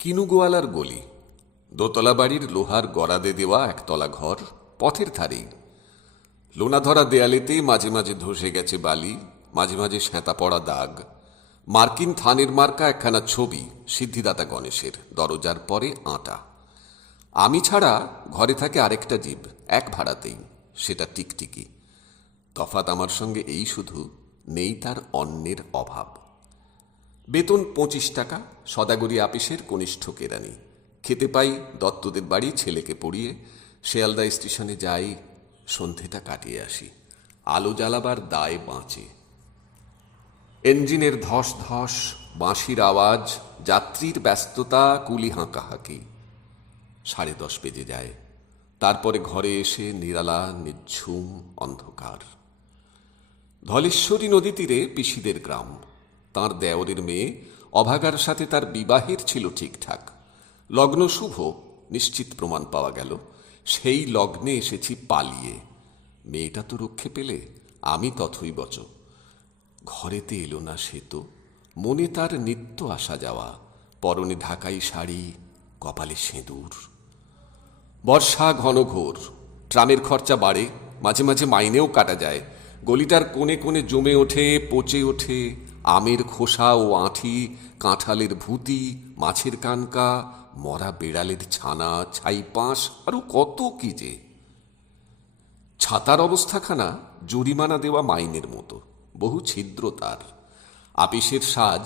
কিনুগোয়ালার গলি, দোতলা বাড়ির লোহার গড়াদে দেওয়া একতলা ঘর, পথের ধারেই। লোনাধরা দেয়ালেতে মাঝে মাঝে ধসে গেছে বালি, মাঝে মাঝে শ্যাঁতা পড়া দাগ। মার্কিন থানের মার্কা একখানা ছবি সিদ্ধিদাতা গণেশের, দরজার পরে আঁটা। আমি ছাড়া ঘরে থাকে আরেকটা জীব, এক ভাড়াতেই, সেটা টিকটিকি। তফাৎ আমার সঙ্গে এই শুধু, নেই তার অন্যের অভাব। বেতন 25 টাকা, সদাগরি আপিসের কনিষ্ঠ কেরানি। খেতে পাই দত্তদের বাড়ি ছেলেকে পড়িয়ে, শিয়ালদা স্টেশনে যাই, সন্ধেটা কাটিয়ে আসি। আলো জ্বালাবার দায় বাঁচে। ইঞ্জিনের ধস ধস, বাঁশির আওয়াজ, যাত্রীর ব্যস্ততা, কুলি হাঁকাহাঁকি। 10:30 বেজে যায়। তারপরে ঘরে এসে নিরালা নিঝুম অন্ধকার। ধলেশ্বরী নদী তীরে পিসিদের গ্রাম। তাঁর দেওরের মেয়ে অভাগার সাথে তার বিবাহের ছিল ঠিকঠাক। লগ্ন শুভ, নিশ্চিত প্রমাণ পাওয়া গেল। সেই লগ্নে এসেছি পালিয়ে। মেয়েটা তো রক্ষে পেলে, আমি তথৈবচ। ঘরেতে এলো না সে তো। মনে তার নিত্য আসা যাওয়া, পরনে ঢাকাই শাড়ি, কপালে সিঁদুর। বর্ষা ঘনঘোর, ট্রামের খরচা বাড়ে, মাঝে মাঝে মাইনেও কাটা যায়। গলিটার কোণে কোণে জমে ওঠে, পচে ওঠে আমের খোসা ও আঁঠি, কাঁঠালের ভূতি, মাছের কানকা, মরা বেড়ালের ছানা, ছাইপাঁশ, আরো কত কি যে। ছাতার অবস্থাখানা জরিমানা দেওয়া মাইনের মতো, বহু ছিদ্র তার। আপিসের সাজ,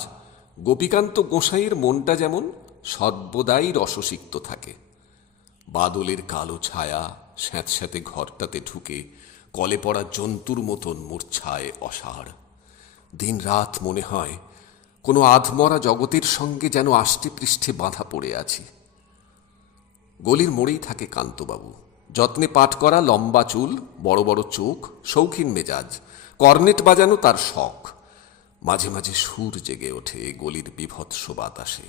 গোপীকান্ত গোসাইয়ের মনটা যেমন সর্বদাই রসসিক্ত থাকে। বাদলের কালো ছায়া স্যাঁতস্যাঁতে ঘরটাতে ঢুকে কলে পড়া জন্তুর মতন মূর্ছায় অসাড়। দিন রাত মনে হয় কোনো আধমরা জগতের সঙ্গে যেন আষ্টে পৃষ্ঠে বাঁধা পড়ে আছি। গলির মোড়েই থাকে কান্তবাবু, যত্নে পাঠ করা, লম্বা চুল, বড় বড় চোখ, শৌখিন মেজাজ। কর্নেট বাজানো তার শখ। মাঝে মাঝে সুর জেগে ওঠে গলির বিভৎস বাতাসে,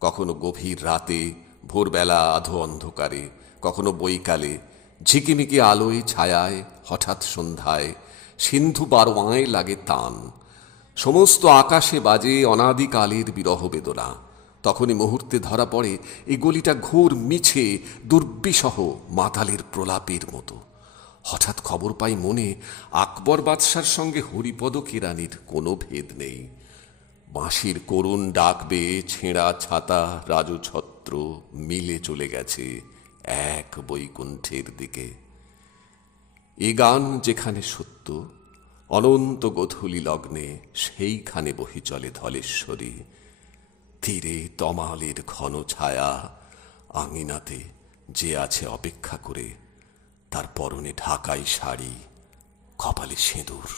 কখনো গভীর রাতে, ভোরবেলা আধো অন্ধকারে, কখনো বৈকালে, ঝিকিমিকি আলোয় ছায়ায়, হঠাৎ সন্ধ্যায়। সিন্ধু বারোয়ায় লাগে তান। সমস্ত আকাশে বাজে অনাদিকালের বিরহ বেদনা। তখনই মুহূর্তে ধরা পড়ে এই গলিটা ঘোর মিছে, দুর্বিষহ মাতালের প্রলাপের মতো। হঠাৎ খবর পাই মনে, আকবর বাদশার সঙ্গে হরিপদ কেরানির কোনো ভেদ নেই। বাঁশির করুণ ডাক বেয়ে ছেঁড়া ছাতা, রাজছত্র মিলে চলে গেছে এক বৈকুণ্ঠের দিকে। এ গান যেখানে সত্য, অনন্ত গোধূলি লগ্নে সেইখানে বহি চলে ধলেশ্বরী। তীরে তমালের ঘন ছায়া, আঙিনাতে যে আছে অপেক্ষা করে, তার পরনে ঢাকাই শাড়ি, কপালে সিঁদুর।